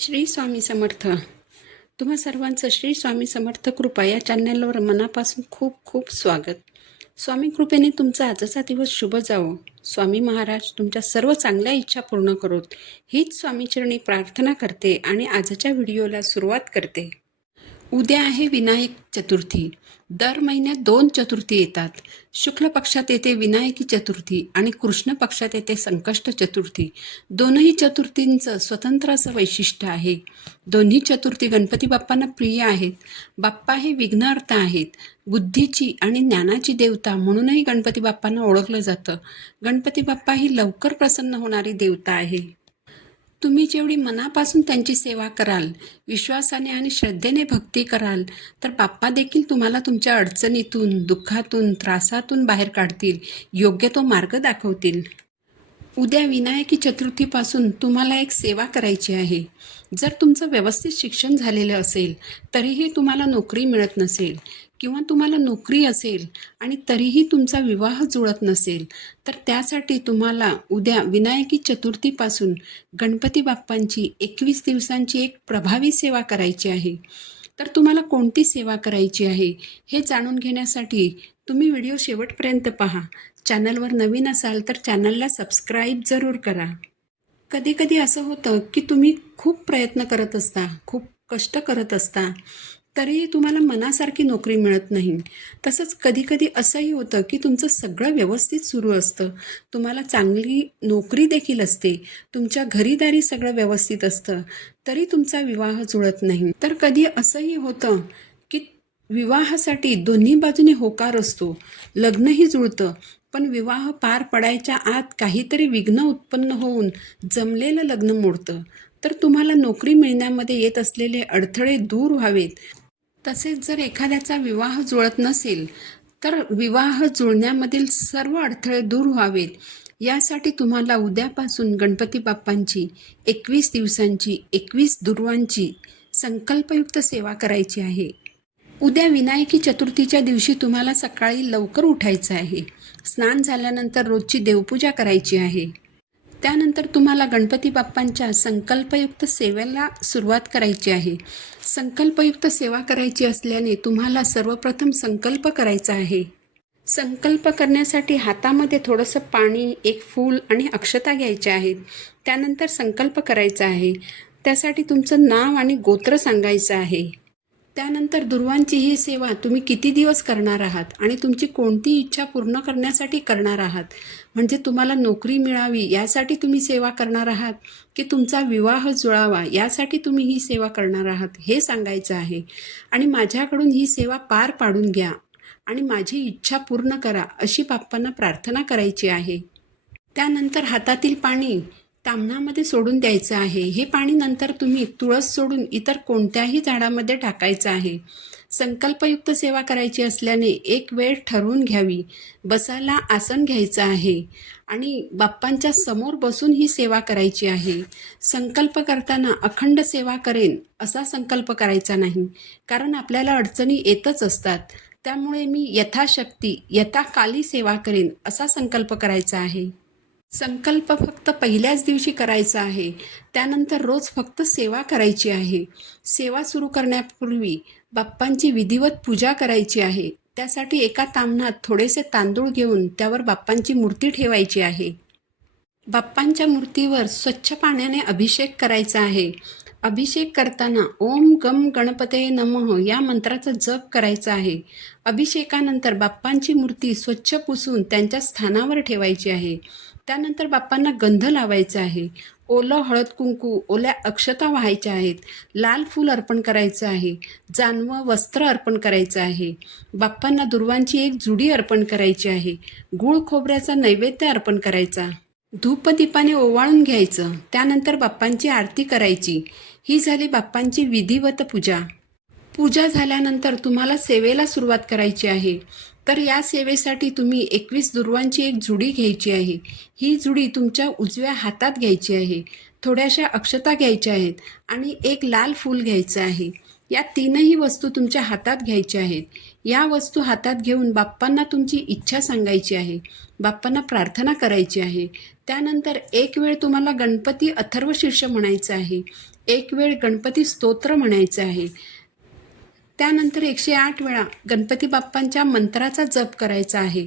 श्री स्वामी समर्थ. तुम्हा सर्वांचं श्री स्वामी समर्थ कृपा या चॅनलवर मनापासून खूप खूप स्वागत. स्वामी कृपेने तुमचा आजचा दिवस शुभ जावो. स्वामी महाराज तुमच्या सर्व चांगल्या इच्छा पूर्ण करोत हीच स्वामीचरणी प्रार्थना करते आणि आजच्या व्हिडिओला सुरुवात करते. उद्या आहे विनायक चतुर्थी. दर महिन्यात 2 चतुर्थी येतात. शुक्ल पक्षात येते विनायकी चतुर्थी आणि कृष्ण पक्षात येते संकष्ट चतुर्थी. दोनही चतुर्थींचं स्वतंत्र असं वैशिष्ट्य आहे. दोन्ही चतुर्थी गणपती बाप्पांना प्रिय आहेत. बाप्पा हे विघ्नहर्ता आहेत. बुद्धीची आणि ज्ञानाची देवता म्हणूनही गणपती बाप्पांना ओळखलं जातं. गणपती बाप्पा ही लवकर प्रसन्न होणारी देवता आहे. तुम्ही जेवढी मनापासून त्यांची सेवा कराल, विश्वासाने आणि श्रद्धेने भक्ती कराल, तर बाप्पा देखील तुम्हाला तुमच्या अडचणीतून, दुःखातून, त्रासातून बाहेर काढतील, योग्य तो मार्ग दाखवतील. उद्या विनायकी चतुर्थीपासून तुम्हाला एक सेवा करायची आहे. जर तुमचं व्यवस्थित शिक्षण झालेलं असेल तरीही तुम्हाला नोकरी मिळत नसेल किंवा तुम्हाला नोकरी असेल आणि तरीही तुमचा विवाह जुळत नसेल, तर त्यासाठी तुम्हाला उद्या विनायकी चतुर्थीपासून गणपती बाप्पांची 21 दिवसांची एक प्रभावी सेवा करायची आहे. तर तुम्हाला कोणती सेवा करायची आहे हे जाणून घेण्यासाठी तुम्ही व्हिडिओ शेवटपर्यंत पहा. चॅनलवर नवीन असाल तर चॅनलला सबस्क्राईब जरूर करा. कधी कधी असं होतं की तुम्ही खूप प्रयत्न करत असता, खूप कष्ट करत असता, तरीही तुम्हाला मनासारखी नोकरी मिळत नाही. तसंच कधी कधी असंही होतं की तुमचं सगळं व्यवस्थित सुरू असतं, तुम्हाला चांगली नोकरी देखील असते, तुमच्या घरीदारी सगळं व्यवस्थित असतं, तरी तुमचा विवाह जुळत नाही. तर कधी असंही होतं की विवाहासाठी दोन्ही बाजूने होकार असतो, लग्नही जुळतं, पण विवाह पार पडायच्या आत काहीतरी विघ्न उत्पन्न होऊन जमलेलं लग्न मोडतं. तर तुम्हाला नोकरी मिळण्यामध्ये येत असलेले अडथळे दूर व्हावेत. तसेच जर एखाद्याचा विवाह जुळत नसेल तर विवाह जुळण्यामधील सर्व अडथळे दूर व्हावेत, यासाठी तुम्हाला उद्यापासून गणपती बाप्पांची 21 दिवसांची 21 दुर्वांची संकल्पयुक्त सेवा करायची आहे. उद्या विनायकी चतुर्थीच्या दिवशी तुम्हाला सकाळी लवकर उठायचं आहे. स्नान झाल्यानंतर रोजची देवपूजा करायची आहे. त्यानंतर तुम्हाला गणपती बाप्पांच्या संकल्पयुक्त सेवेला सुरुवात करायची आहे. संकल्पयुक्त सेवा करायची असल्याने तुम्हाला सर्वप्रथम संकल्प करायचा आहे. संकल्प करण्यासाठी हातामध्ये थोडंसं पाणी, एक फूल आणि अक्षता घ्यायच्या आहेत. त्यानंतर संकल्प करायचा आहे. त्यासाठी तुमचं नाव आणि गोत्र सांगायचं आहे. त्यानंतर दुर्वांची ही सेवा तुम्ही किती दिवस करणार आहात आणि तुमची कोणती इच्छा पूर्ण करण्यासाठी करणार आहात, म्हणजे तुम्हाला नोकरी मिळावी यासाठी तुम्ही सेवा करणार आहात की तुमचा विवाह जुळावा यासाठी तुम्ही ही सेवा करणार आहात, हे सांगायचं आहे. आणि माझ्याकडून ही सेवा पार पाडून घ्या आणि माझी इच्छा पूर्ण करा अशी बाप्पांना प्रार्थना करायची आहे. त्यानंतर हातातील पाणी ताम्हणामध्ये सोडून द्यायचं आहे. हे पाणी नंतर तुम्ही तुळस सोडून इतर कोणत्याही झाडामध्ये टाकायचं आहे. संकल्पयुक्त सेवा करायची असल्याने एक वेळ ठरवून घ्यावी. बसायला आसन घ्यायचं आहे आणि बाप्पांच्या समोर बसून ही सेवा करायची आहे. संकल्प करताना अखंड सेवा करेन असा संकल्प करायचा नाही, कारण आपल्याला अडचणी येतच असतात. त्यामुळे मी यथाशक्ती यथाकाली सेवा करेन असा संकल्प करायचा आहे. संकल्प फक्त पहिल्याच दिवशी करायचा आहे. त्यानंतर रोज फक्त सेवा करायची आहे. सेवा सुरू करण्यापूर्वी बाप्पांची विधिवत पूजा करायची आहे. त्यासाठी एका ताम्हणात थोडेसे तांदूळ घेऊन त्यावर बाप्पांची मूर्ती ठेवायची आहे. बाप्पांच्या मूर्तीवर स्वच्छ पाण्याने अभिषेक करायचा आहे. अभिषेक करताना ओम गम गणपते नमः या मंत्राचा जप करायचा आहे. अभिषेकानंतर बाप्पांची मूर्ती स्वच्छ पुसून त्यांच्या स्थानावर ठेवायची आहे. त्यानंतर बाप्पांना गंध लावायचा आहे. ओलं हळद कुंकू, ओल्या अक्षता वाहायच्या आहेत. लाल फूल अर्पण करायचं आहे. जानवं वस्त्र अर्पण करायचं आहे. बाप्पांना दुर्वांची एक जुडी अर्पण करायची आहे. गूळ खोबऱ्याचा नैवेद्य अर्पण करायचा. धूपदीपाने ओवाळून घ्यायचं. त्यानंतर बाप्पांची आरती करायची. ही झाली बाप्पांची विधिवत पूजा. पूजा झाल्यानंतर तुम्हाला सेवेला सुरुवात करायची आहे. तर या सेवेसाठी तुम्ही 21 दुर्वांची एक जुडी घ्यायची आहे. ही जुडी तुमच्या उजव्या हातात घ्यायची आहे. थोड्याशा अक्षता घ्यायच्या आहेत आणि एक लाल फूल घ्यायचं आहे. या तीनही वस्तू तुमच्या हातात घ्यायच्या आहेत. या वस्तू हातात घेऊन बाप्पांना तुमची इच्छा सांगायची आहे. बाप्पांना प्रार्थना करायची आहे. त्यानंतर एक वेळ तुम्हाला गणपती अथर्वशीर्ष म्हणायचं आहे. एक वेळ गणपती स्तोत्र म्हणायचे आहे. त्यानंतर 108 वेळा गणपती बाप्पांच्या मंत्राचा जप करायचा आहे.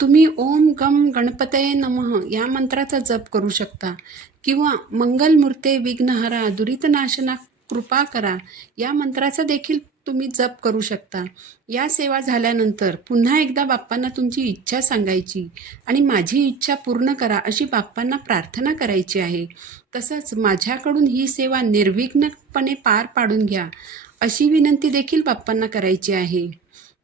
तुम्ही ओम गम गणपतये नमः या मंत्राचा जप करू शकता किंवा मंगलमूर्ते विघ्नहरा दुरितनाशना कृपा करा या मंत्राचा देखील तुम्ही जप करू शकता. या सेवा झाल्यानंतर पुन्हा एकदा बाप्पांना तुमची इच्छा सांगायची आणि माझी इच्छा पूर्ण करा अशी बाप्पांना प्रार्थना करायची आहे. तसंच माझ्याकडून ही सेवा निर्विघ्नपणे पार पाडून घ्या अशी विनंती देखील बाप्पांना करायची आहे.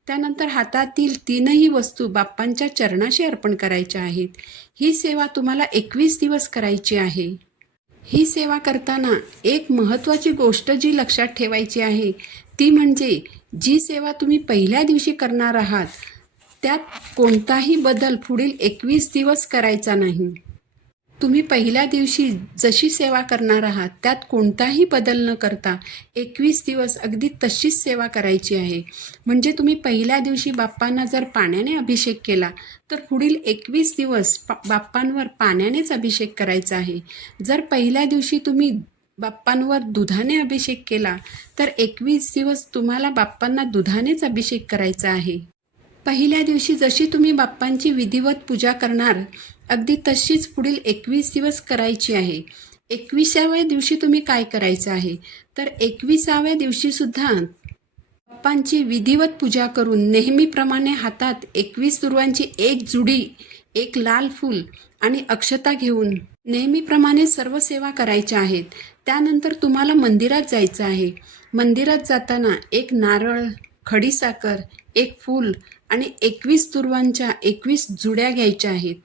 त्यानंतर हातातील 3ही वस्तू बाप्पांच्या चरणाशी अर्पण करायच्या आहेत. ही सेवा तुम्हाला 21 दिवस करायची आहे. ही सेवा करताना एक महत्त्वाची गोष्ट जी लक्षात ठेवायची आहे ती म्हणजे जी सेवा तुम्ही पहिल्या दिवशी करणार आहात त्यात कोणताही बदल पुढील 21 दिवस करायचा नाही. तुम्ही पहिल्या दिवशी जशी सेवा करणार आहात त्यात कोणताही बदल न करता 21 दिवस अगदी तशीच सेवा करायची आहे. म्हणजे तुम्ही पहिल्या दिवशी बाप्पांना जर पाण्याने अभिषेक केला तर पुढील 21 दिवस बाप्पांवर पाण्यानेच अभिषेक करायचा आहे. जर पहिल्या दिवशी तुम्ही बाप्पांवर दुधाने अभिषेक केला तर 21 दिवस तुम्हाला बाप्पांना दुधानेच अभिषेक करायचा आहे. पहिल्या दिवशी जशी तुम्ही बाप्पांची विधिवत पूजा करणार अगदी तशीच पुढील 21 दिवस करायची आहे. 21व्या दिवशी तुम्ही काय करायचं आहे तर 21व्या दिवशीसुद्धा बाप्पांची विधिवत पूजा करून नेहमीप्रमाणे हातात 21 दुर्वांची एक जुडी, एक लाल फूल आणि अक्षता घेऊन नेहमीप्रमाणे सर्व सेवा करायच्या आहेत. त्यानंतर तुम्हाला मंदिरात जायचं आहे. मंदिरात जाताना एक नारळ, खडीसाखर, एक फूल आणि 21 दुर्वांच्या 21 जुड्या घ्यायच्या आहेत.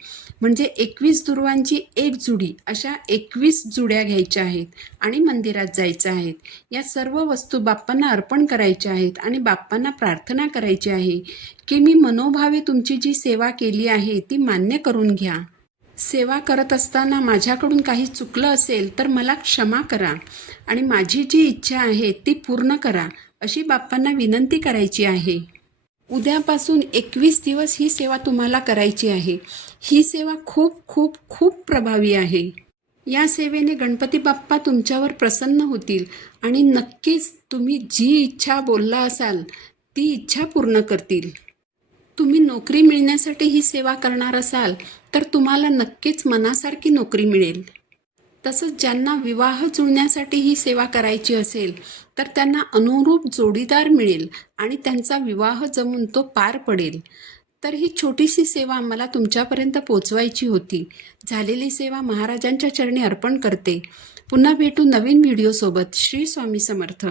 म्हणजे 21 दुर्वांची एक जुडी अशा 21 जुड्या घ्यायच्या आहेत आणि मंदिरात जायचं आहे. या सर्व वस्तू बाप्पांना अर्पण करायच्या आहेत आणि बाप्पांना प्रार्थना करायची आहे की मी मनोभावे तुमची जी सेवा केली आहे ती मान्य करून घ्या. सेवा करत असताना माझ्याकडून काही चुकलं असेल तर मला क्षमा करा आणि माझी जी इच्छा आहे ती पूर्ण करा अशी बाप्पांना विनंती करायची आहे. उद्यापासून 21 दिवस ही सेवा तुम्हाला करायची आहे. ही सेवा खूप खूप खूप प्रभावी आहे. या सेवेने गणपती बाप्पा तुमच्यावर प्रसन्न होतील आणि नक्कीच तुम्ही जी इच्छा बोलला असाल ती इच्छा पूर्ण करतील. तुम्ही नोकरी मिळण्यासाठी ही सेवा करणार असाल तर तुम्हाला नक्कीच मनासारखी नोकरी मिळेल. तसंच ज्यांना विवाह जुळण्यासाठी ही सेवा करायची असेल तर त्यांना अनुरूप जोडीदार मिळेल आणि त्यांचा विवाह जमून तो पार पडेल. तर ही छोटीशी सेवा मला तुमच्यापर्यंत पोचवायची होती. झालेली सेवा महाराजांच्या चरणी अर्पण करते. पुन्हा भेटू नवीन व्हिडिओसोबत. श्री स्वामी समर्थ.